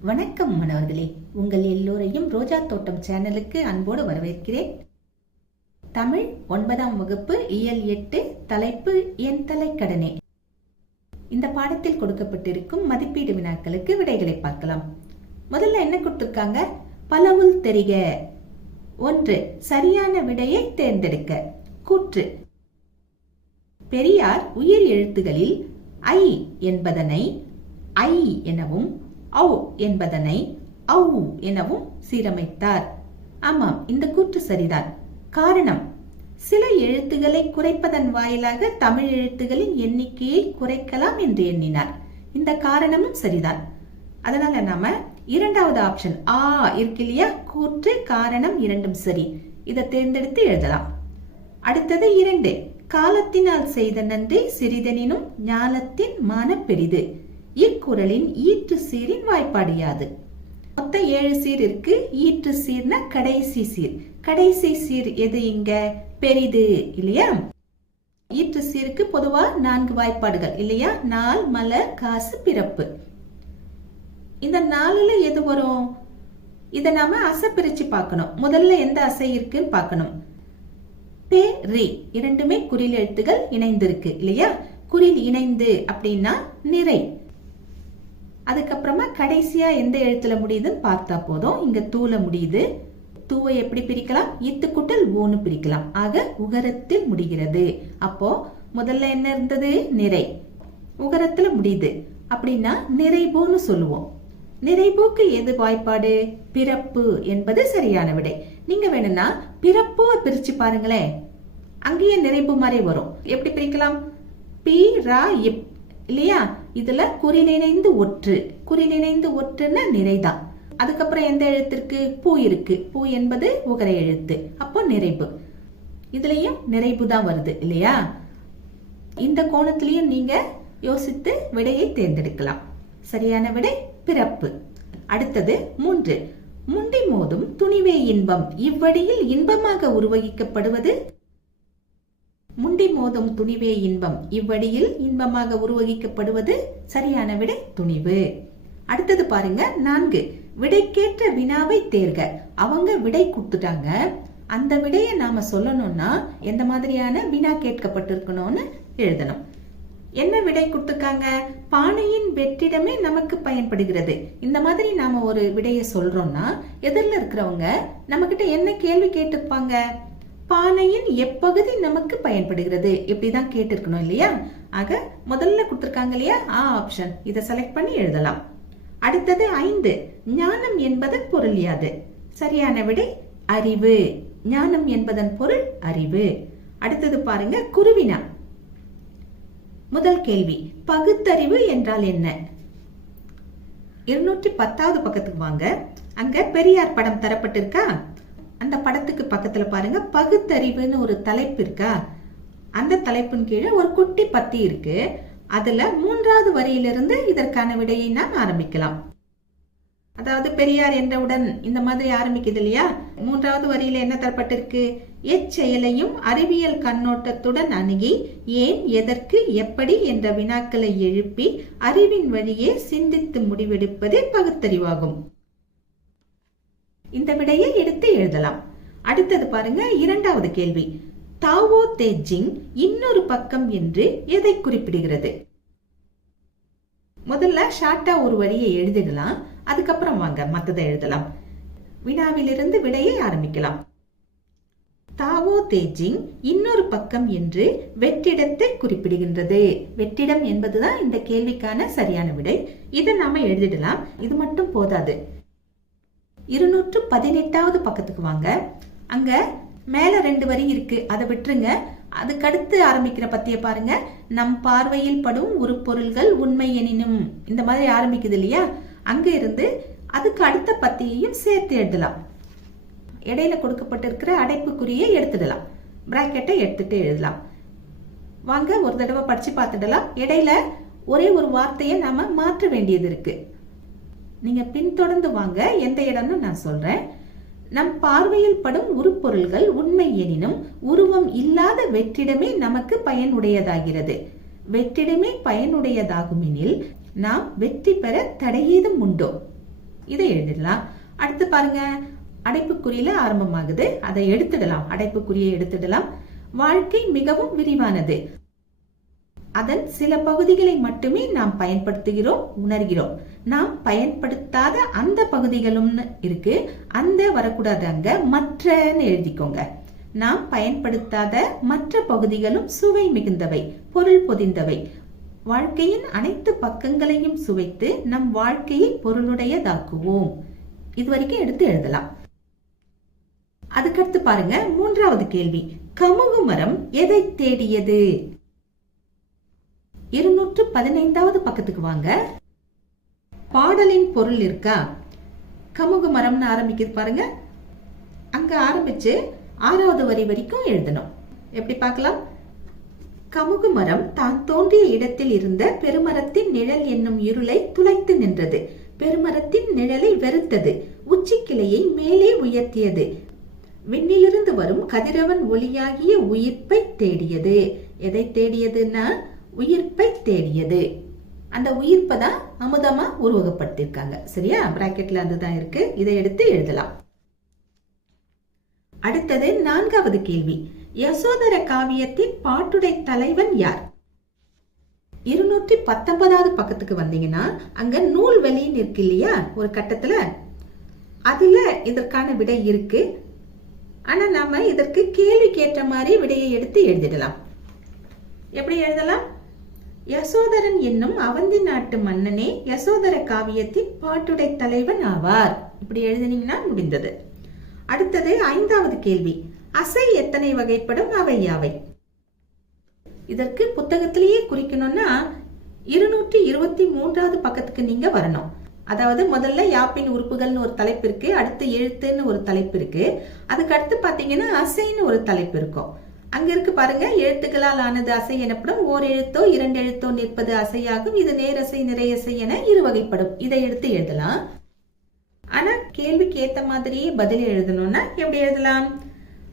வணக்கம் மாணவர்களே. உங்கள் எல்லோரையும் ரோஜா தோட்டம் சேனலுக்கு அன்போடு வரவேற்கிறேன். தமிழ் ஒன்பதாம் வகுப்பு இயல் எட்டு தலைப்பு என் தலைக்கடனே. இந்த பாடத்தில் கொடுக்கப்பட்டிருக்கும் மதிப்பீடு வினாக்களுக்கு விடைகளை பார்க்கலாம். முதல்ல என்ன கொடுத்திருக்காங்க? பலவுள் தெரிக. ஒன்று சரியான விடையை தேர்ந்தெடுக்க. கூற்று பெரியார் உயிர் எழுத்துகளில் ஐ என்பதனை ஐ எனவும் ஔ என்பதனை ஔ எனவும் சீரமைத்தார். ஆமாம் இந்த கூற்று சரிதான். காரணம் சில எழுத்துக்களை குறைப்பதன் வாயிலாக தமிழ் எழுத்துகளின் எண்ணிக்கையை குறைக்கலாம் என்று எண்ணினார். இந்த காரணமும் சரிதான். அதனால நாம இரண்டாவது ஆப்ஷன் ஆ இருக்கு இல்லையா? கூற்று காரணம் இரண்டும் சரி. இதை தேர்ந்தெடுத்து எழுதலாம். அடுத்தது இரண்டு காலத்தினால் செய்த நன்றி சிறிதனினும் ஞானத்தின் மான பெரிது இக்குறளின் ஈற்று சீரின் வாய்ப்பாடு யாது ஏழு சீர் இருக்கு ஈற்று சீர்னா கடைசி சீர். கடைசி சீர் எது இங்க? பெரிது இல்லையா? ஈற்று சீருக்கு பொதுவா நான்கு வாய்ப்பாடுகள் இல்லையா? நாள் மலர் காசு பிறப்பு. இந்த நாலுல எது வரும்? இதை நாம அசை பிரிச்சு பார்க்கணும். முதல்ல எந்த அசை இருக்குன்னு பார்க்கணும். பே ரே இரண்டுமே குறில் எழுத்துகள் இணைந்திருக்கு இல்லையா? குறில் இணைந்து அப்படின்னா நிறை. அதுக்கப்புறமா கடைசியா எந்த எழுத்துல முடியுதுன்னு பார்த்தா போதும். இங்க தூல முடியுது. தூவை எப்படி பிரிக்கலாம்? இத்து கூட்டல் பிரிக்கலாம். ஆக உகரத்தில் முடிகிறது. அப்போ முதல்ல என்ன இருந்தது? நிறை. உகரத்துல முடியுது. அப்படின்னா நிறைபோன்னு சொல்லுவோம். நிறைபோக்கு எது வாய்ப்பாடு? பிறப்பு என்பது சரியான விடை. நீங்க வேணும்னா பிறப்போ பிரிச்சு பாருங்களேன். அங்கேயே நிறைப்பு மாதிரி வரும். எப்படி பிரிக்கலாம்? பி ரா இப். இல்லையா? இதுல குறிலிணைந்து ஒற்று. குறிலிணைந்து ஒற்றுன்னா நிறைதான் அதுக்கப்புறம் எந்த எழுத்திற்கு? பூ இருக்கு. பூ என்பது உகர எழுத்து. அப்போ நிறைவு. இதுலயும் நிறைவு தான் வருது இல்லையா? இந்த கோணத்திலையும் நீங்க யோசித்து விடையை தேர்ந்தெடுக்கலாம். சரியான விடை பிறப்பு. அடுத்தது மூன்று. முண்டி மோதும் துணிவே இன்பம். இவ்வடியில் இன்பமாக உருவகிக்கப்படுவது முண்டி மோதும் துணிவே இன்பம். இவ்வடியில் இன்பமாக உருவகிக்கப்படுவது சரியான விடை துணிவு. அடுத்தது பாருங்க நான்கு. விடைக்கேற்ற வினாவை தேர்க. அவங்க விடை கொடுத்துட்டாங்க. அந்த விடையை நாம சொல்லணும்னா எந்த மாதிரியான வினா கேட்கப்பட்டிருக்கணும்னு எழுதணும். என்ன விடை கொடுத்துருக்காங்க? பானையின் வெற்றிடமே நமக்கு பயன்படுகிறது. இந்த மாதிரி நாம ஒரு விடையை சொல்றோம்னா எதிரில் இருக்கிறவங்க நம்ம கிட்ட என்ன கேள்வி கேட்டிருப்பாங்க? பானையின் எப்பகுதி நமக்கு பயன்படுகிறது. இப்படிதான் கேட்டிருக்கணும் இல்லையா? ஆக முதல்ல கொடுத்துருக்காங்க இல்லையா? ஆ ஆப்ஷன் இதை செலக்ட் பண்ணி எழுதலாம். அடுத்தது ஐந்து. ஞானம் என்பதன் பொருள் யாது? சரியான விடை அறிவு. ஞானம் என்பதன் பொருள் அறிவு. அடுத்தது பாருங்க குருவினா? முதல் கேள்வி பகுத்தறிவு என்றால் என்ன? இருநூற்றி பத்தாவது பக்கத்துக்கு வாங்க. அங்க பெரியார் படம் தரப்பட்டிருக்கா? அந்த படத்துக்கு பக்கத்துல பாருங்க பகுத்தறிவுன்னு ஒரு தலைப்பு இருக்கா? அந்த தலைப்பின் கீழே ஒரு குட்டி பத்தி இருக்கு. அதுல மூன்றாவது வரியிலிருந்து இதற்கான விடையை நாம் ஆரம்பிக்கலாம். அதாவது பெரியார் என்றவுடன் இந்த மாதிரி ஆரம்பிக்குது இல்லையா? மூன்றாவது வரியில என்ன தரப்பட்டிருக்கு? எச்செயலையும் அறிவியல் கண்ணோட்டத்துடன் அணுகி ஏன் எதற்கு எப்படி என்ற வினாக்களை எழுப்பி அறிவின் வழியே சிந்தித்து முடிவெடுப்பதே பகுத்தறிவாகும். இந்த விடையை எடுத்து எழுதலாம். அடுத்தது பாருங்க இரண்டாவது கேள்வி. தாவோ தேஜிங் இன்னொரு பக்கம் என்று எதை குறிப்பிடுகிறது? முதல்ல ஷார்ட்டா ஒரு வழியை எழுதிடலாம். அதுக்கப்புறம் வாங்க மத்ததை எழுதலாம். வினாவிலிருந்து விடையை ஆரம்பிக்கலாம். தாவோ தேஜிங் இன்னொரு பக்கம் என்று வெற்றிடத்தை குறிப்பிடுகின்றது. வெற்றிடம் என்பதுதான் இந்த கேள்விக்கான சரியான விடை. இதை நாம எழுதிடலாம். இது மட்டும் போதாது. இருநூற்று பதினெட்டாவது பக்கத்துக்கு வாங்க. அங்க மேல ரெண்டு வரி இருக்கு. அதை விட்டுருங்க. அதுக்கடுத்து ஆரம்பிக்கிற பத்திய பாருங்க. நம் பார்வையில் படும் ஒரு பொருள்கள் உண்மை எனினும். இந்த மாதிரி ஆரம்பிக்குது இல்லையா? அங்க இருந்து அதுக்கு அடுத்த பத்தியையும் சேர்த்து எழுதலாம். இடையில கொடுக்கப்பட்டிருக்கிற அடைப்புக்குறியை எடுத்துடலாம். பிராக்கெட்டை எடுத்துட்டு எழுதலாம். வாங்க ஒரு தடவை படிச்சு பார்த்துடலாம். இடையில ஒரே ஒரு வார்த்தையை நாம மாற்ற வேண்டியது இருக்கு. நீங்க பின்தொடர்ந்து வாங்க எந்த இடம்னு நான் சொல்றேன். நம் பார்வையில் படும் உருப்பொருள்கள் உண்மை எனினும் உருவம் இல்லாத வெற்றிடமே நமக்கு பயனுடையதாகிறது. வெற்றிடமே பயனுடையதாகுமெனில் நாம் வெற்றி பெற தடையேதும் உண்டோ? இதை எழுதிடலாம். அடுத்து பாருங்க அடைப்புக்குறியில ஆரம்பமாகுது. அதை எடுத்துடலாம். அடைப்புக்குறியை எடுத்துடலாம். வாழ்க்கை மிகவும் விரிவானது. அதன் சில பகுதிகளை மட்டுமே நாம் பயன்படுத்துகிறோம் உணர்கிறோம். நாம் பயன்படுத்தாத அந்த பகுதிகளும் இருக்கு. அந்த வரக்கூடாது அங்க. மற்றன்னு எழுதிக்கோங்க. நாம் பயன்படுத்தாத மற்ற பகுதிகளும் சுவை மிகுந்தவை பொருள் பொதிந்தவை. வாழ்க்கையின் அனைத்து பக்கங்களையும் சுவைத்து நம் வாழ்க்கையை பொருளுடையதாக்குவோம். இது வரைக்கும் எடுத்து எழுதலாம். அதுக்கடுத்து பாருங்க மூன்றாவது கேள்வி. கமுகு மரம் எதை தேடியது? இருநூற்று பதினைந்தாவது பக்கத்துக்கு வாங்க. பாடலின் பொருள் இருக்கா? கமுக மரம்னு ஆரம்பிக்குது பாருங்க. அங்க ஆரம்பிச்சு ஆறாவது வரி வரைக்கும் எழுதணும். எப்படி பார்க்கலாம்? கமுகு மரம் தான் தோன்றிய இடத்தில் இருந்த பெருமரத்தின் நிழல் என்னும் இருளை துளைத்து நின்றது. பெருமரத்தின் நிழலை வெறுத்தது. உச்சி கிளையை மேலே உயர்த்தியது. விண்ணிலிருந்து வரும் கதிரவன் ஒளியாகிய உயிர்ப்பை தேடியது. எதை தேடியதுன்னா உயிர்ப்பை தேடியது. அந்த உயிர்ப்பை தான் அமுதமா உருவகப்படுத்தியிருக்காங்க. சரியா? பிராக்கெட்ல அதுதான் இருக்கு. இதை எடுத்து எழுதலாம். அடுத்தது நான்காவது கேள்வி. யசோதர காவியத்தின் பாட்டுடை தலைவன் யார்? இருநூற்றி பத்தொன்பதாவது பக்கத்துக்கு வந்தீங்கன்னா அங்க நூல் வெளியின் இருக்கு இல்லையா? ஒரு கட்டத்துல. அதுல இதற்கான விடை இருக்கு. ஆனா நாம இதற்கு கேள்விக்கு ஏற்ற மாதிரி விடையை எடுத்து எழுதிடலாம். எப்படி எழுதலாம்? யசோதரன் என்னும் அவந்தி நாட்டு மன்னனே யசோதர காவியத்தின் பாட்டுடை தலைவன் ஆவார். இப்படி எழுதினீங்கன்னா முடிந்தது. அடுத்தது ஐந்தாவது கேள்வி. அசை எத்தனை வகைப்படும் அவை யாவை? இதற்கு புத்தகத்திலேயே குறிக்கணும்னா இருநூற்றி இருபத்தி மூன்றாவது பக்கத்துக்கு நீங்க வரணும். அதாவது முதல்ல யாப்பின் உறுப்புகள்னு ஒரு தலைப்பு இருக்கு அடுத்து எழுத்துன்னு ஒரு தலைப்பு இருக்கு. அதுக்கு அடுத்து பாத்தீங்கன்னா அசைன்னு ஒரு தலைப்பு இருக்கும். அங்க இருக்கு பாருங்க எழுத்துக்களால் ஆனது அசை எனப்படும் ஓர் எழுத்தோ இரண்டு எழுத்தோ நிற்பது அசையாகும். இது நேரசை நிறையசை என இரு வகைப்படும். இதை எடுத்து எழுதலாம். ஆனா கேள்விக்கு ஏத்த மாதிரியே பதில் எழுதணும்னா எப்படி எழுதலாம்?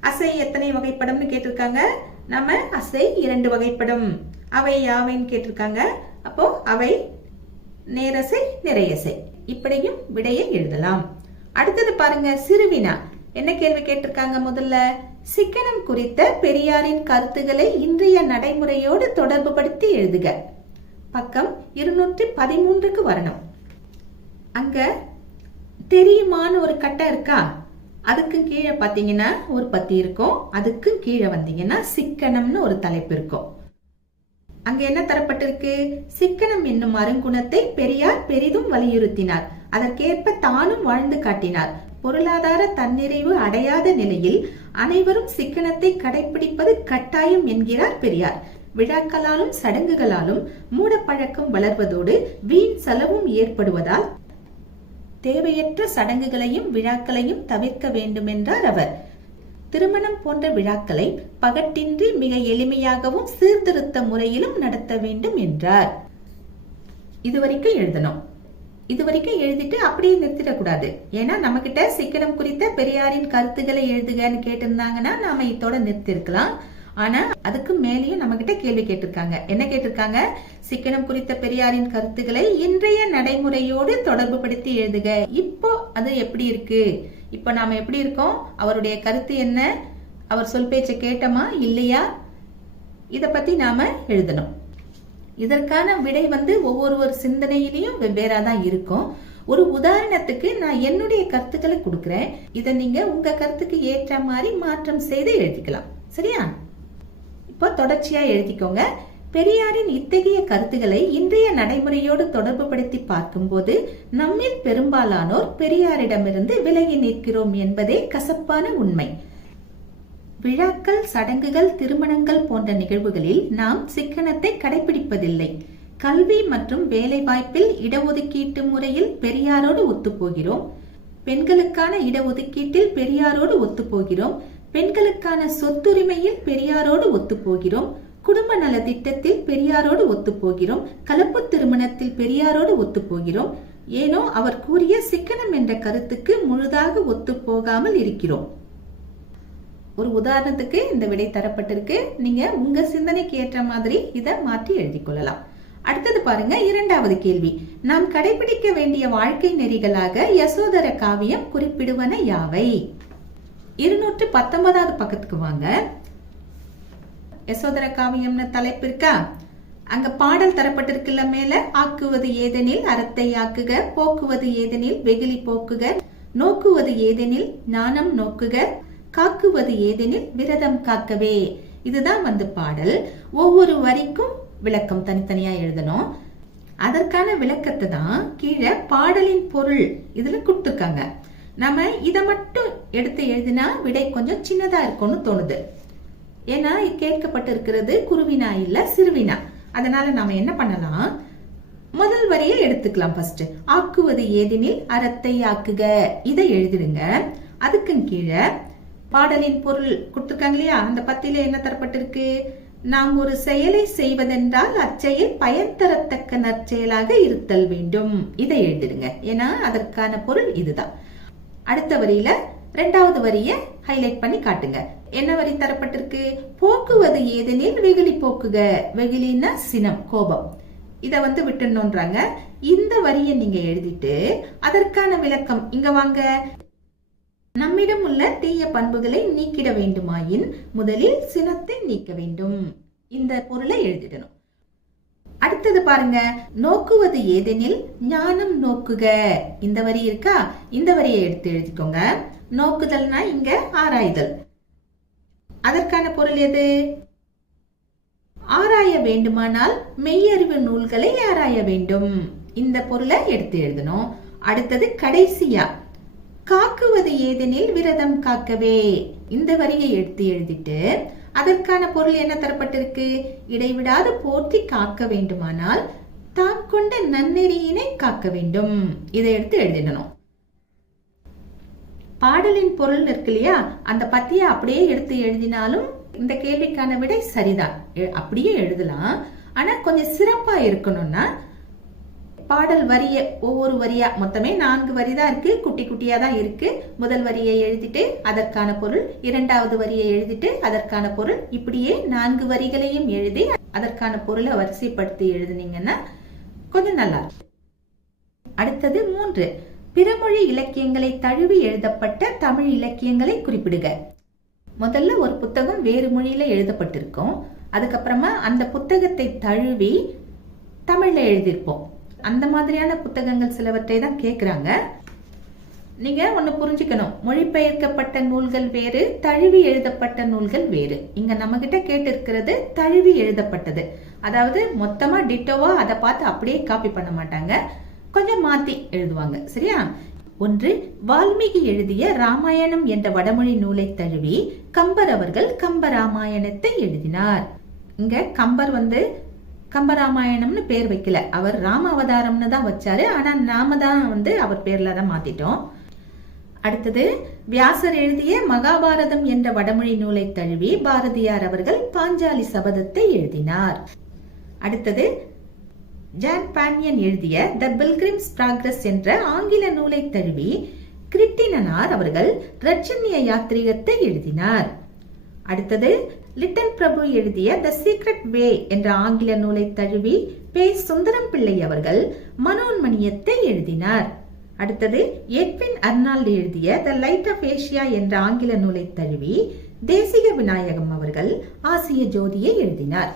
அசை எத்தனை வகைப்படம்னு கேட்டிருக்காங்க. நம்ம அசை இரண்டு வகைப்படும். அவை யாவைன்னு கேட்டிருக்காங்க. அப்போ அவை நேரசை நிறையசை. இப்படியும் விடையை எழுதலாம். அடுத்தது பாருங்க சிறுவினா. என்ன கேள்வி கேட்டிருக்காங்க முதல்ல? சிக்கனம் குறித்த பெரியாரின் கருத்துக்களை இன்றைய நடைமுறையோடு தொடர்புபடுத்தி எழுதுக. பக்கம் இருநூற்றி பதிமூன்றுக்கு வரணும். அங்க தெரியுமான்னு ஒரு கட்டம் இருக்கா? அதுக்கும் கீழே பார்த்தீங்கன்னா ஒரு பத்தி இருக்கும். அதுக்கும் கீழே வந்தீங்கன்னா சிக்கனம்னு ஒரு தலைப்பு இருக்கும். அங்க என்ன தரப்பட்டிருக்கு? சிக்கனம் என்னும் அருங்குணத்தை பெரியார் பெரிதும் வலியுறுத்தினார். அதற்கேற்ப தானும் வாழ்ந்து காட்டினார். பொருளாதார தன்னிறைவு அடையாத நிலையில் அனைவரும் சிக்கனத்தை கடைபிடிப்பது கட்டாயம் என்கிறார் பெரியார். விழாக்களாலும் சடங்குகளாலும் மூடப்பழக்கம் வளர்வதோடு வீண் செலவும் ஏற்படுவதால் தேவையற்ற சடங்குகளையும் விழாக்களையும் தவிர்க்க வேண்டுமென்றார் அவர். திருமணம் போன்ற விழாக்களை பகட்டின்றி மிக எளிமையாகவும் சீர்திருத்த முறையிலும் நடத்த வேண்டும் என்றார். இதுவரைக்கும் எழுதணும். இதுவரைக்கும் எழுதிட்டு அப்படியே நிறுத்திடக்கூடாது. ஏன்னா நம்ம கிட்ட சிக்கனம் குறித்த பெரியாரின் கருத்துக்களை எழுதுகன்னு கேட்டிருந்தாங்கன்னா நாம இதோட நிறுத்திருக்கலாம். ஆனா அதுக்கு மேலேயும் நம்ம கிட்ட கேள்வி கேட்டிருக்காங்க. என்ன கேட்டிருக்காங்க? சிக்கனம் குறித்த பெரியாரின் கருத்துக்களை இன்றைய நடைமுறையோடு தொடர்பு படுத்தி எழுதுக. இப்போ அது எப்படி இருக்கு? இப்போ நாம எப்படி இருக்கோம்? அவருடைய கருத்து என்ன? அவர் சொல் பேச்சை கேட்டோமா? இல்லையா? இத பத்தி நாம எழுதணும். இதற்கான விடை வந்து ஒவ்வொருவர் சிந்தனையிலையும் வெவ்வேறா தான் இருக்கும். ஒரு உதாரணத்துக்கு நான் என்னுடைய கருத்துக்களை கொடுக்குறேன். இதை நீங்க உங்க கருத்துக்கு ஏற்ற மாதிரி மாற்றம் செய்து எழுதிக்கலாம். சரியா? இப்போ தொடர்ச்சியா எழுதிக்கோங்க. பெரியாரின் இத்தகைய கருத்துக்களை இன்றைய நடைமுறையோடு தொடர்புபடுத்தி பார்க்கும்போது நம்மில் பெரும்பாலானோர் பெரியாரிடமிருந்து விலகி நிற்கிறோம் என்பதே கசப்பான உண்மை. விழாக்கள் சடங்குகள் திருமணங்கள் போன்ற நிகழ்வுகளில் நாம் சிக்கனத்தை கடைபிடிப்பதில்லை கல்வி மற்றும் வேலைவாய்ப்பில் இடஒதுக்கீட்டு முறையில் பெரியாரோடு ஒத்துப்போகிறோம். பெண்களுக்கான இடஒதுக்கீட்டில் பெரியாரோடு ஒத்துப்போகிறோம். பெண்களுக்கான சொத்துரிமையில் பெரியாரோடு ஒத்துப்போகிறோம். குடும்ப நல திட்டத்தில் பெரியாரோடு ஒத்துப்போகிறோம். கலப்பு திருமணத்தில் பெரியாரோடு ஒத்துப்போகிறோம். ஏனோ அவர் கூறிய சிக்கனம் என்ற கருத்துக்கு முழுதாக ஒத்துப்போகாமல் இருக்கிறோம். ஒரு உதாரணத்துக்கு இந்த விடை தரப்பட்டிருக்கு. நீங்க உங்க சிந்தனைக்கு ஏற்ற மாதிரி இதை மாற்றி எழுதி கொள்ளலாம் அடுத்தது பாருங்க இரண்டாவது கேள்வி. நாம் கடைபிடிக்க வேண்டிய வாழ்க்கை நெறிகளாக யசோதர காவியம் குறிப்பிடுவன யாவை? இருநூற்று பத்தொன்பதாவது பக்கத்துக்கு வாங்க. யசோதர காவியம்னு தலைப்பு இருக்கா? அங்க பாடல் தரப்பட்டிருக்குல்ல மேல ஆக்குவது ஏதெனில் அறத்தை ஆக்குக போக்குவது ஏதெனில் வெகுளி போக்குக நோக்குவது ஏதெனில் ஞானம் நோக்குக காக்குவது ஏதெனில் விரதம் காக்கவே. இதுதான் வந்து பாடல். ஒவ்வொரு வரிக்கும் விளக்கம் தனித்தனியா எழுதணும். அதற்கான விளக்கத்தை தான் கீழே பாடலின் பொருள் இதுல கொடுத்துருக்காங்க. நம்ம இதை மட்டும் எடுத்து எழுதினா விடை கொஞ்சம் சின்னதா இருக்கும்னு தோணுது. ஏன்னா கேட்கப்பட்டிருக்கிறது குருவினா இல்ல சிறுவினா. அதனால நாம என்ன பண்ணலாம்? முதல் வரியை எடுத்துக்கலாம் ஃபர்ஸ்ட் ஆக்குவது ஏதெனில் அறத்தை ஆக்குக. இதை எழுதிடுங்க. அதுக்கு கீழே பாடலின் பொருள் கொடுத்துருக்காங்க இல்லையா? அந்த பத்தியில என்ன தரப்பட்டிருக்கு? நாம் ஒரு செயலை செய்வதென்றால் அச்செயல் பயன் தரத்தக்க நற்செயலாக இருத்தல் வேண்டும். இதை எழுதிடுங்க. ஏன்னா அதற்கான பொருள் இதுதான். அடுத்த வரியில ரெண்டாவது வரிய ஹைலைட் பண்ணி காட்டுங்க. என்ன வரி தரப்பட்டிருக்கு? போக்குவது ஏதெனில் வெகுளி போக்குக. வெகுளின்னா சினம் கோபம். இத வந்து விட்டுணுன்றாங்க இந்த வரியை நீங்க எழுதிட்டு அதற்கான விளக்கம் இங்க வாங்க. நம்மிடம் உள்ள தீய பண்புகளை நீக்கிட வேண்டுமாயின் முதலில் சினத்தை நீக்க வேண்டும். இந்த பொருளை எழுதிடணும். அடுத்தது பாருங்க நோக்குவது ஏதெனில் ஞானம் நோக்குக. இந்த வரி இருக்கா? இந்த வரியை எடுத்து எழுதிக்கோங்க. நோக்குதல்னா இங்க ஆராய்தல். அதற்கான பொருள் எது? ஆராய வேண்டுமானால் மெய்யறிவு நூல்களை ஆராய வேண்டும். இந்த பொருளை எடுத்து எழுதணும். அடுத்தது கடைசியா காக்குவது ஏதெனில் விரதம் காக்கவே. இந்த வரியை எடுத்து எழுதிட்டு அதற்கான பொருள் என்ன தரப்பட்டிருக்கு? இடைவிடாது போற்றி காக்க வேண்டுமானால் தாம் கொண்ட நன்னெறியினை காக்க வேண்டும். இதை எடுத்து எழுதிடணும். பாடலின் பொருள் இருக்கு இல்லையா? அந்த பத்தியை அப்படியே எடுத்து எழுதினாலும் இந்த கேள்விக்கான விடை சரிதான். அப்படியே எழுதலாம். ஆனா கொஞ்சம் சிறப்பா இருக்கணும்னா பாடல் வரிய ஒவ்வொரு வரியா மொத்தமே நான்கு வரி தான் இருக்கு குட்டி குட்டியா தான் இருக்கு. முதல் வரியை எழுதிட்டு அதற்கான பொருள் இரண்டாவது வரியை எழுதிட்டு அதற்கான பொருள் இப்படியே நான்கு வரிகளையும் எழுதி அதற்கான பொருளை வரிசைப்படுத்தி எழுதுனீங்கன்னா கொஞ்சம் நல்லா இருக்கும். அடுத்தது மூன்று பிறமொழி இலக்கியங்களை தழுவி எழுதப்பட்ட தமிழ் இலக்கியங்களை குறிப்பிடுக. முதல்ல ஒரு புத்தகம் வேறு மொழியில எழுதப்பட்டிருக்கும். அதுக்கப்புறமா அந்த புத்தகத்தை தழுவி தமிழ்ல எழுதியிருப்போம். அந்த மாதிரியான புத்தகங்கள் சிலவற்றை தான் கேட்குறாங்க நீங்க ஒண்ணு புரிஞ்சுக்கணும். மொழிபெயர்க்கப்பட்ட நூல்கள் வேறு தழுவி எழுதப்பட்ட நூல்கள் வேறு. இங்க நம்ம கிட்ட தழுவி எழுதப்பட்டது. அதாவது மொத்தமா டிட்டோவா அதை பார்த்து அப்படியே காப்பி பண்ண மாட்டாங்க. கொஞ்சம் மாத்தி எழுதுவாங்க. சரியா? ஒன்று வால்மீகி எழுதிய ராமாயணம் என்ற வடமொழி நூலை தழுவி கம்பர் அவர்கள் கம்ப ராமாயணத்தை எழுதினார். இங்க கம்பர் வந்து கம்பராமாயணம்னு பேர் வைக்கல. அவர் ராம அவதாரம்னு தான் வச்சாரு. ஆனா நாம தான் வந்து அவர் பேர்ல தான் மாத்திட்டோம். அடுத்தது வியாசர் எழுதிய மகாபாரதம் என்ற வடமொழி நூலை தழுவி பாரதியார் அவர்கள் பாஞ்சாலி சபதத்தை எழுதினார். அடுத்தது ஜான் பானியன் எழுதிய த பில்கிரிம்ஸ் ப்ராக்ரஸ் என்ற ஆங்கில நூலை தழுவி கிருட்டினனார் அவர்கள் ரட்சண்ய யாத்ரீகத்தை எழுதினார். அடுத்தது லிட்டன் பிரபு எழுதிய த சீக்ரெட் வே என்ற ஆங்கில நூலை தழுவி பே சுந்தரம் பிள்ளை அவர்கள் மனோன்மணியத்தை எழுதினார். அடுத்தது எட்வின் அர்னால்டு எழுதிய த லைட் ஆஃப் ஏசியா என்ற ஆங்கில நூலை தழுவி தேசிக விநாயகம் அவர்கள் ஆசிய ஜோதியை எழுதினார்.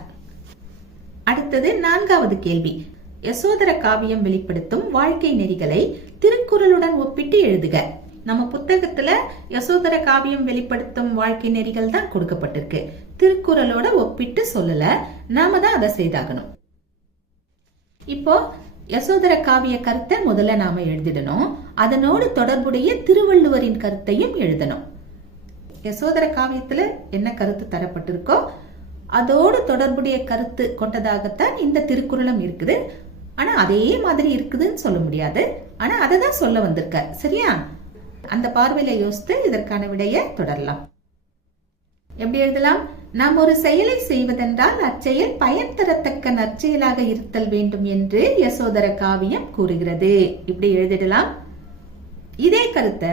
அடுத்தது நான்காவது கேள்வி. யசோதர காவியம் வெளிப்படுத்தும் வாழ்க்கை நெறிகளை திருக்குறளுடன் ஒப்பிட்டு எழுதுக. நம்ம புத்தகத்துல யசோதர காவியம் வெளிப்படுத்தும் வாழ்க்கை நெறிகள் தான் கொடுக்கப்பட்டிருக்கு. திருக்குறளோட ஒப்பிட்டு சொல்லல. நாம தான் அதை செய்தாகணும். இப்போ யசோதர காவிய கருத்தை முதல்ல நாம எழுதிடணும். அதனோடு தொடர்புடைய திருவள்ளுவரின் கருத்தையும் எழுதணும். யசோதர காவியத்துல என்ன கருத்து தரப்பட்டிருக்கோ அதோடு தொடர்புடைய கருத்து கொண்டதாகத்தான் இந்த திருக்குறளும் இருக்குது. ஆனா அதே மாதிரி இருக்குதுன்னு சொல்ல முடியாது. ஆனா அதை தான் சொல்ல வந்திருக்க. சரியா? அந்த பார்வையில யோசித்து இதற்கான விடைய தொடரலாம். எப்படி எழுதலாம்? நாம் ஒரு செயலை செய்வதென்றால் அச்செயல் பயன் தரத்தக்க நற்செயலாக இருத்தல் வேண்டும் என்று யசோதர காவியம் கூறுகிறது. இப்படி எழுதிடலாம். இதே கருத்தை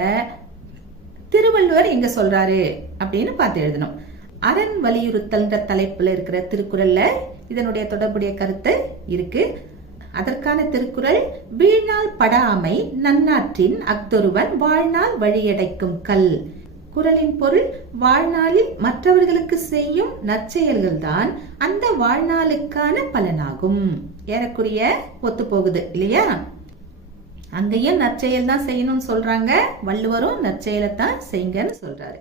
திருவள்ளுவர் எங்க சொல்றாரு அப்படின்னு பார்த்து எழுதணும். அரண் வலியுறுத்தல்ன்ற தலைப்புல இருக்கிற திருக்குறள்ல இதனுடைய தொடர்புடைய கருத்து இருக்கு. அதற்கான திருக்குறள் வீழ்நாள் படாமை நன்னாற்றின் அக்தொருவன் வாழ்நாள் வழியடைக்கும் கல் குரலின் பொருள் வாழ்நாளில் மற்றவர்களுக்கு செய்யும் நற்செயல்கள் தான் அந்த வாழ்நாளுக்கான பலனாகும். ஏறக்குறைய ஒத்து போகுது இல்லையா? அங்கேயும் நற்செயல் தான் செய்யணும்னு சொல்றாங்க. வள்ளுவரும் நற்செயலை தான் செய்யுங்கன்னு சொல்றாரு.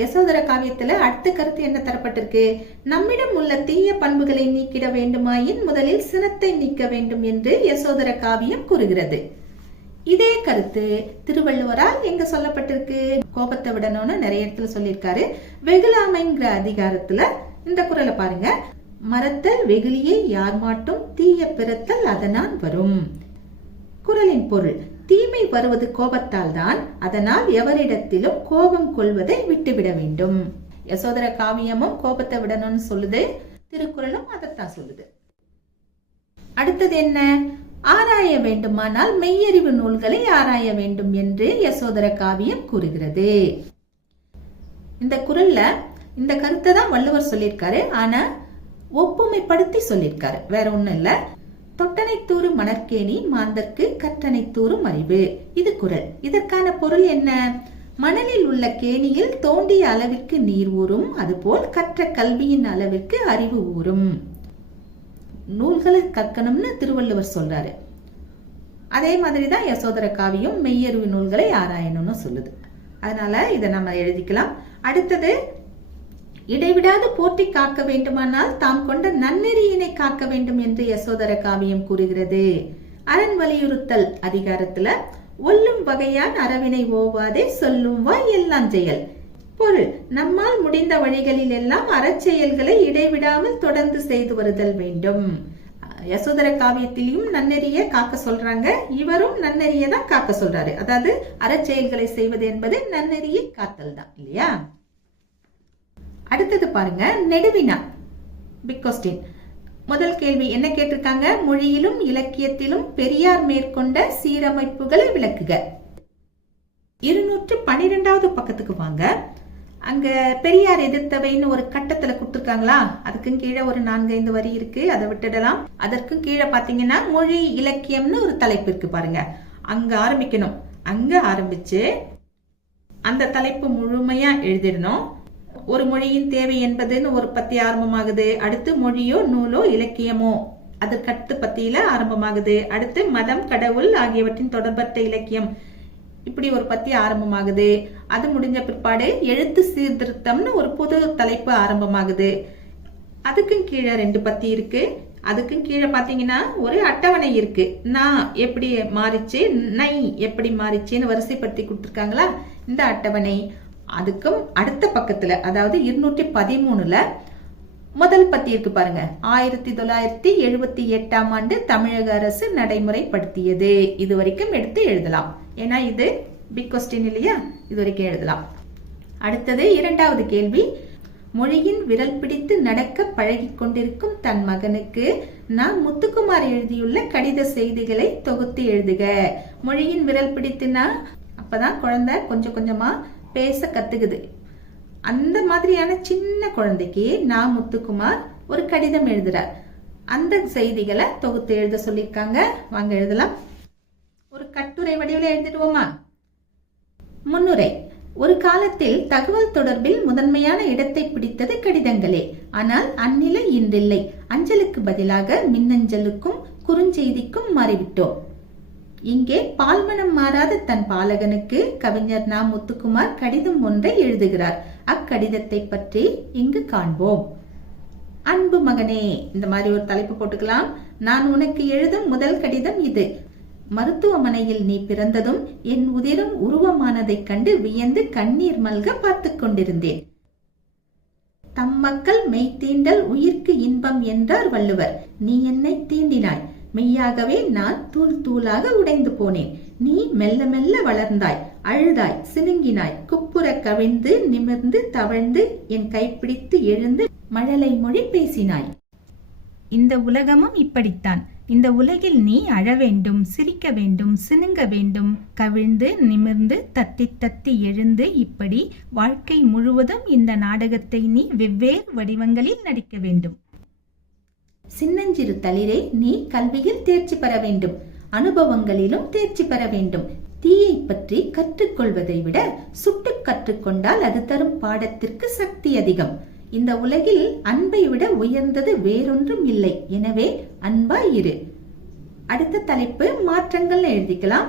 யசோதர காவியத்துல அடுத்த கருத்து என்ன தரப்பட்டிருக்கு? நம்மிடம் உள்ள தீய பண்புகளை நீக்கிட வேண்டுமாயின் முதலில் சினத்தை நீக்க வேண்டும் என்று யசோதர காவியம் கூறுகிறது. இதே கருத்து திருவள்ளுவரால் எங்க சொல்லப்பட்டிருக்கு. கோபத்தை விடணும்னு நிறைய இடத்துல சொல்லியிருக்காரு. வெகுலாமைங்கிற அதிகாரத்துல இந்த குறளை பாருங்க. மறத்தல் வெகுளியை யார் மாட்டும் தீய பிறத்தல் அதனால் வரும். குறளின் பொருள் தீமை வருவது கோபத்தால் தான் அதனால் எவரிடத்திலும் கோபம் கொள்வதை விட்டுவிட வேண்டும். யசோதர காவியமும் கோபத்தை விடணும்னு சொல்லுது. திருக்குறளும் அதைத்தான் சொல்லுது. அடுத்தது என்ன? ஆராய வேண்டுமானால் மெய்யறிவு நூல்களை ஆராய வேண்டும் என்று யசோதர காவியம் கூறுகிறது. இந்த குரல்ல இந்த கருத்தை தான் வள்ளுவர் சொல்லியிருக்காரு. ஆனா ஒப்புமைப்படுத்தி சொல்லியிருக்காரு. வேற ஒண்ணும் இல்ல. தொட்டனை தூறு மணற்கேணி மாந்தர்க்கு கற்றனை தூறும் அறிவு இது குரல். இதற்கான பொருள் என்ன? மணலில் உள்ள கேணியில் தோண்டிய அளவிற்கு நீர் ஊறும் அதுபோல் கற்ற கல்வியின் அளவிற்கு அறிவு ஊறும். நூல்களை கற்கணும்னு திருவள்ளுவர் சொல்றாரு. அதே மாதிரி தான் யசோதர காவியம் மெய்யறிவு நூல்களை ஆராயணும்னு சொல்லுது. அதனால இதை நம்ம எழுதிக்கலாம். அடுத்தது இடைவிடாது போற்றி காக்க வேண்டுமானால் தாம் கொண்ட நன்னெறியினை காக்க வேண்டும் என்று யசோதர காவியம் கூறுகிறது. அரண் வலியுறுத்தல் அதிகாரத்துல ஒல்லும் வகையான் அரவினை ஓவாதே சொல்லும் வாய் எல்லாம் செயல் பொருள் நம்மால் முடிந்த வழிகளில் எல்லாம் அறச்செயல்களை இடைவிடாமல் தொடர்ந்து செய்து வருதல் வேண்டும். யசோதர காவியத்திலையும் நன்னெறிய காக்க சொல்றாங்க. இவரும் நன்னெறிய தான் காக்க சொல்றாரு. அதாவது அறச்செயல்களை செய்வது என்பது நன்னெறியை காத்தல் தான் இல்லையா? அடுத்தது பாருங்க நெடுவினா பிக் கொஸ்டின் முதல் கேள்வி என்ன கேட்டிருக்காங்க? மொழியிலும் இலக்கியத்திலும் பெரியார் மேற்கொண்ட சீரமைப்புகளை விளக்குக. இருநூற்று பனிரெண்டாவது பக்கத்துக்கு வாங்க. அங்க பெரியார் எதிர்த்தவைன்னு ஒரு கட்டத்துல கொடுத்துருக்காங்களா? அதுக்கும் கீழே ஒரு நான்கு ஐந்து வரி இருக்கு. அதை விட்டுடலாம். அதற்கும் கீழே பாத்தீங்கன்னா மொழி இலக்கியம்னு ஒரு தலைப்பு இருக்கு பாருங்க. அங்க ஆரம்பிக்கணும். அங்க ஆரம்பிச்சு அந்த தலைப்பு முழுமையா எழுதிடணும். ஒரு மொழியின் தேவை என்பதுன்னு ஒரு பத்தி ஆரம்பமாகுது. அடுத்து மொழியோ நூலோ இலக்கியமோ. அதற்கடுத்து பத்தியில ஆரம்பமாகுது. அடுத்து மதம் கடவுள் ஆகியவற்றின் தொடர்பற்ற இலக்கியம். இப்படி ஒரு பத்தி ஆரம்பமாகுது. அது முடிஞ்ச பிற்பாடு எழுத்து சீர்திருத்தம்னு ஒரு புது தலைப்பு ஆரம்பமாகுது. அதுக்கும் கீழே ரெண்டு பத்தி இருக்கு. அதுக்கும் கீழே பார்த்தீங்கன்னா ஒரு அட்டவணை இருக்கு. நான் எப்படி மாறிச்சு நை எப்படி மாறிச்சுன்னு வரிசைப்படுத்தி கொடுத்துருக்காங்களா? இந்த அட்டவணை. அதுக்கும் அடுத்த பக்கத்துல அதாவது இருநூற்றி பதிமூணுல முதல் பத்தி இருக்கு பாருங்க. ஆயிரத்தி தொள்ளாயிரத்தி எழுபத்தி எட்டாம் ஆண்டு தமிழக அரசு நடைமுறைப்படுத்தியது. இது வரைக்கும் எடுத்து எழுதலாம். ஏன்னா இது பிக் கொஸ்டின் இல்லையா? இது வரைக்கும் எழுதலாம். அடுத்தது இரண்டாவது கேள்வி. மொழியின் விரல் பிடித்து நடக்க பழகி கொண்டிருக்கும் தன் மகனுக்கு நான் முத்துக்குமார் எழுதியுள்ள கடித செய்திகளை தொகுத்து எழுதுக. மொழியின் விரல் பிடித்துனா அப்பதான் குழந்தை கொஞ்சம் கொஞ்சமா பேச கத்துக்குது. அந்த மாதிரியான சின்ன குழந்தைக்கு நான் முத்துக்குமார் ஒரு கடிதம் எழுதுறார். அந்த செய்திகளை தொகுத்து எழுத சொல்லியிருக்காங்க. வாங்க எழுதலாம். ஒரு கட்டுரை வடிவில் எழுதிடுவோமா? முன்னுரை. ஒரு காலத்தில் தகவல் தொடர்பில் முதன்மையான இடத்தை பிடித்தது கடிதங்களே. ஆனால் அந்நிலை இன்றில்லை. அஞ்சலுக்கு பதிலாக மின்னஞ்சலுக்கும் குறுஞ்செய்திக்கும் மாறிவிட்டோம். இங்கே பால்மனம் மாறாத தன் பாலகனுக்கு கவிஞர் நா முத்துக்குமார் கடிதம் ஒன்றை எழுதுகிறார். அக்கடிதத்தை பற்றி இங்கு காண்போம். அன்பு மகனே இந்த மாதிரி ஒரு தலைப்பு போட்டுக்கலாம். நான் உனக்கு எழுதும் முதல் கடிதம் இது. மருத்துவமனையில் நீ பிறந்ததும் என் உதிரம் உருவமானதைக் கண்டு வியந்து கண்ணீர் மல்க பார்த்து கொண்டிருந்தேன். தம் மக்கள் மெய் தீண்டல் உயிர்க்கு இன்பம் என்றார் வள்ளுவர். நீ என்னை தீண்டினாய். மெய்யாகவே நான் தூள் தூளாக உடைந்து போனேன். நீ மெல்ல மெல்ல வளர்ந்தாய். அழுதாய். சினுங்கினாய். குப்புற கவிழ்ந்து நிமிர்ந்து தவழ்ந்து என் கைப்பிடித்து எழுந்து மழலை மொழி பேசினாய். இந்த உலகமும் இப்படித்தான். இந்த உலகில் நீ அழ வேண்டும் சிரிக்க வேண்டும் சினுங்க வேண்டும் கவிழ்ந்து நிமிர்ந்து தத்தி தத்தி எழுந்து இப்படி வாழ்க்கை முழுவதும் இந்த நாடகத்தை நீ வெவ்வேறு வடிவங்களில் நடிக்க வேண்டும். சின்னஞ்சிறு தளிரை நீ கல்வியில் தேர்ச்சி பெற வேண்டும் அனுபவங்களிலும் தேர்ச்சி பெற வேண்டும். தீயை பற்றி கற்றுக்கொள்வதை விட சுட்டு கற்றுக்கொண்டால் அது தரும் பாடத்திற்கு சக்தி அதிகம். இந்த உலகில் அன்பை விட உயர்ந்தது வேறொன்றும் இல்லை. எனவே அன்பாய் இரு. அடுத்த தலைப்பு மாற்றங்கள் எழுதிக்கலாம்.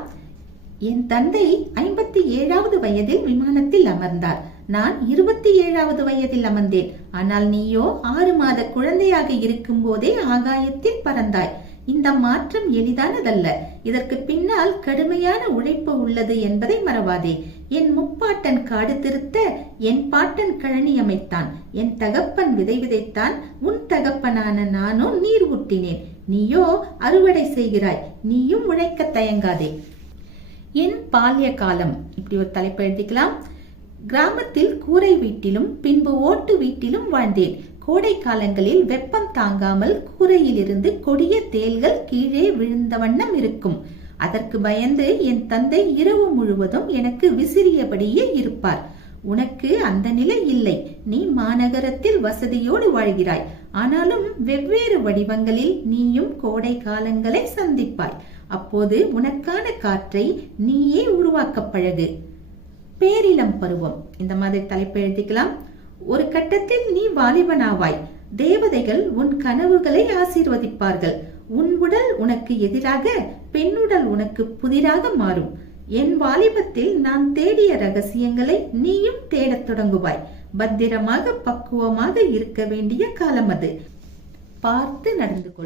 என் தந்தை ஐம்பத்தி ஏழாவது வயதில் விமானத்தில் அமர்ந்தார். நான் இருபத்தி ஏழாவது வயதில் அமர்ந்தேன். ஆனால் நீயோ ஆறு மாத குழந்தையாக இருக்கும் போதே ஆகாயத்தில் பறந்தாய். இந்த மாற்றம் எளிதானதல்ல. இதற்கு பின்னால் கடுமையான உழைப்பு உள்ளது என்பதை மறவாதே. என் முப்பாட்டன் காடு திருத்த என் பாட்டன் கழனி அமைத்தான். என் தகப்பன் விதை விதைத்தான். உன் தகப்பனான நானோ நீர் ஊட்டினேன். நீயோ அறுவடை செய்கிறாய். நீயும் உழைக்க தயங்காதே. என் பால்ய காலம். இப்படி ஒரு தலைப்பு எழுதிக்கலாம். கிராமத்தில் கூரை வீட்டிலும் பின்பு ஓட்டு வீட்டிலும் வாழ்ந்தேன். கோடை காலங்களில் வெப்பம் தாங்காமல் கூரையிலிருந்து கொடிய தேள்கள் கீழே விழுந்த வண்ணம் இருக்கும். அதற்கு பயந்து என் தந்தை இரவு முழுவதும் எனக்கு விசிறியபடியே இருப்பார். உனக்கு அந்த நிலை இல்லை. நீ மாநகரத்தில் வசதியோடு வாழ்கிறாய். ஆனாலும் வெவ்வேறு வடிவங்களில் நீயும் கோடை காலங்களை சந்திப்பாய். அப்போது உனக்கான காற்றை நீயே உருவாக்க பழகு. பேரிளம் பருவம். இந்த மாதிரி தலைப்பு எழுதிக்கலாம். ஒரு கட்டத்தில் நீ வாலிபனாவாய். தேவதைகள் உன் கனவுகளை ஆசீர்வதிப்பார்கள். உன் உடல் உனக்கு எதிராக பெண்ணுடல் உனக்கு புதிராக மாறும். என் வாலிபத்தில் நான் தேடிய ரகசியங்களை நீயும் தேடத் தொடங்குவாய். பத்திரமாக பக்குவமாக இருக்க வேண்டிய காலம் அது. பார்த்து நடந்து கொள்.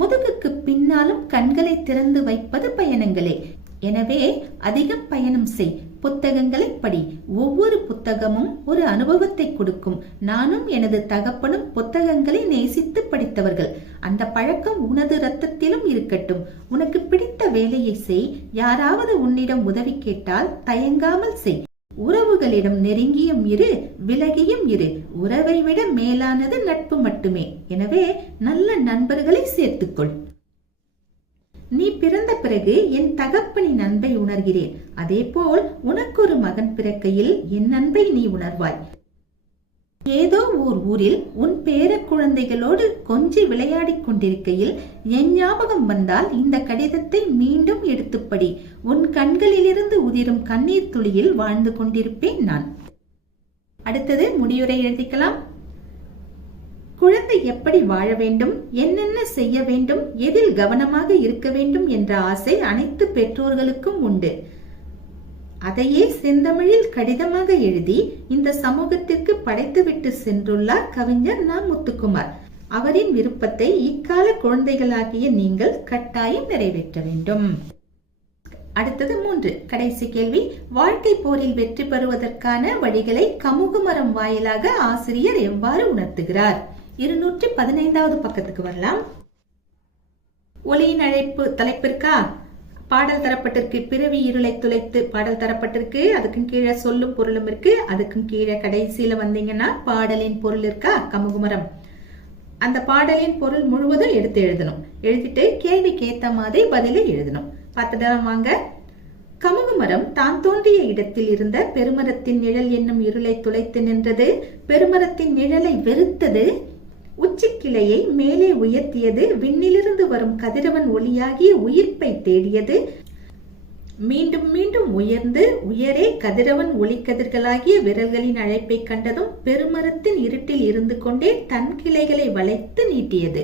முதுகுக்கு பின்னாலும் கண்களை திறந்து வைப்பது பயணங்களே. எனவே அதிகம் பயணம் செய். புத்தகங்களை படி ஒவ்வொரு புத்தகமும் ஒரு அனுபவத்தை கொடுக்கும். நானும் எனது தகப்பனும் புத்தகங்களை நேசித்து படித்தவர்கள். அந்த பழக்கம் உனது ரத்தத்திலும் இருக்கட்டும். உனக்கு பிடித்த வேலையை செய். யாராவது உன்னிடம் உதவி கேட்டால் தயங்காமல் செய். உறவுகளிடம் நெருங்கியும் இரு விலகியும் இரு. உறவை விட மேலானது நட்பு மட்டுமே. எனவே நல்ல நண்பர்களை சேர்த்துக்கொள். நீ பிறந்த பிறகு என் தகப்பனின் அன்பை உணர்கிறேன். அதேபோல் உனக்கு ஒரு மகன் பிறக்கையில் என் அன்பை நீ உணர்வாய். ஏதோ ஓர் ஊரில் உன் பேர குழந்தைகளோடு கொஞ்சி விளையாடிக் கொண்டிருக்கையில் என் ஞாபகம் வந்தால் இந்த கடிதத்தை மீண்டும் எடுத்துப்படி. உன் கண்களிலிருந்து உதிரும் கண்ணீர் துளியில் வாழ்ந்து கொண்டிருப்பேன் நான். அடுத்தது முடியுரை எழுதிக்கலாம். குழந்தை எப்படி வாழ வேண்டும் என்னென்ன செய்ய வேண்டும் எதில் கவனமாக இருக்க வேண்டும் என்ற ஆசை அனைத்து பெற்றோர்களுக்கும் உண்டு. அதையே செந்தமிழில் கடிதமாக எழுதி இந்த சமூகத்திற்கு படைத்துவிட்டு சென்றுள்ளார் கவிஞர் நா. முத்துக்குமார். அவரின் விருப்பத்தை இக்கால குழந்தைகளாகிய நீங்கள் கட்டாயம் நிறைவேற்ற வேண்டும். அடுத்தது மூன்று. கடைசி கேள்வி. வாழ்க்கை போரில் வெற்றி பெறுவதற்கான வழிகளை கமுகுமரம் வாயிலாக ஆசிரியர் எவ்வாறு உணர்த்துகிறார்? இருநூற்றி பதினைந்தாவது பக்கத்துக்கு வரலாம். ஒலியின் அழைப்பு தலைப்பிற்கா? பாடல் தரப்பட்டிருக்கு. பிறவி இருளை துளைத்து பாடல் தரப்பட்டிருக்கு. அதுக்கும் கீழே சொல்லும் பொருளும் இருக்கு. அதுக்கும் கீழே கடைசியில வந்தீங்கன்னா பாடலின் பொருள் இருக்கா? கமுகுமரம். அந்த பாடலின் பொருள் முழுவதும் எடுத்து எழுதணும். எழுதிட்டு கேள்விக்கு ஏத்த மாதிரி பதிலை எழுதணும். பார்த்துட்டு வாங்க. கமுகுமரம் தான் தோன்றிய இடத்தில் இருந்த பெருமரத்தின் நிழல் என்னும் இருளை துளைத்து நின்றது. பெருமரத்தின் நிழலை வெறுத்தது உச்சிக்கிளையை மேலே உயர்த்தியது விண்ணிலிருந்து வரும் கதிரவன் ஒளியாகிய உயிர்ப்பை தேடியது. மீண்டும் மீண்டும் உயர்ந்து உயரே கதிரவன் ஒளிக்கதிர்களாகிய விரல்களின் அழைப்பை கண்டதும் பெருமரத்தின் இருட்டில் இருந்து கொண்டே தன் கிளைகளை வளைத்து நீட்டியது.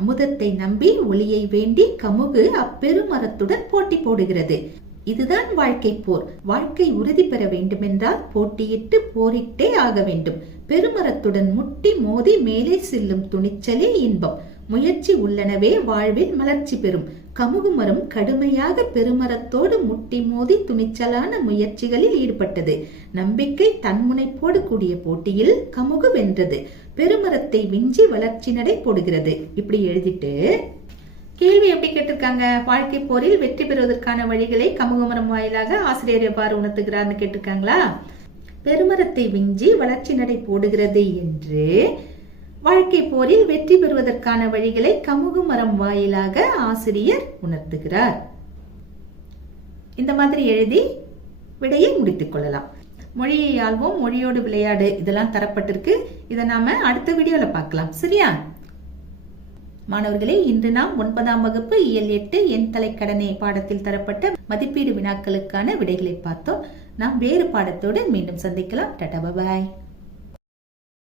அமுதத்தை நம்பி ஒளியை வேண்டி கமுகு அப்பெருமரத்துடன் போட்டி போடுகிறது. இதுதான் வாழ்க்கை போர். வாழ்க்கை உறுதி பெற வேண்டுமென்றால் போட்டியிட்டு போரிட்டே ஆக வேண்டும். பெருமரத்துடன் முட்டி மோதி மேலே செல்லும் துணிச்சலே இன்பம். முயற்சி உள்ளனவே வாழ்வில் மலர்ச்சி பெறும். கமுகுமரம் கடுமையாக பெருமரத்தோடு முட்டி மோதி துணிச்சலான முயற்சிகளில் ஈடுபட்டது. நம்பிக்கை தன்முனைப்போடு கூடிய போட்டியில் கமுகு வென்றது. பெருமரத்தை விஞ்சி வளர்ச்சி நடை போடுகிறது. இப்படி எழுதிட்டு கேள்வி எப்படி கேட்டிருக்காங்க? வாழ்க்கை போரில் வெற்றி பெறுவதற்கான வழிகளை கமுகமரம் வாயிலாக ஆசிரியர் எவ்வாறு உணர்த்துகிறார்னு கேட்டிருக்காங்களா? பெருமரத்தை விஞ்சி வளர்ச்சி நடை போடுகிறது என்று வாழ்க்கை போரில் வெற்றி பெறுவதற்கான வழிகளை கமுகு மரம் வாயிலாக ஆசிரியர் உணர்த்துகிறார். இந்த மாதிரி எழுதி விடையை முடித்துக் கொள்ளலாம். மொழியை ஆள்வோம் மொழியோடு விளையாடு இதெல்லாம் தரப்பட்டிருக்கு. இதை நாம அடுத்த வீடியோல பார்க்கலாம். சரியா? மாணவர்களே இன்று நாம் ஒன்பதாம் வகுப்பு இயல் எட்டு என் தலைக்கடனே பாடத்தில் தரப்பட்ட மதிப்பீடு வினாக்களுக்கான விடைகளை பார்த்தோம். நாம் வேறு பாடத்தோடு மீண்டும் சந்திக்கலாம். டட்டா பாய்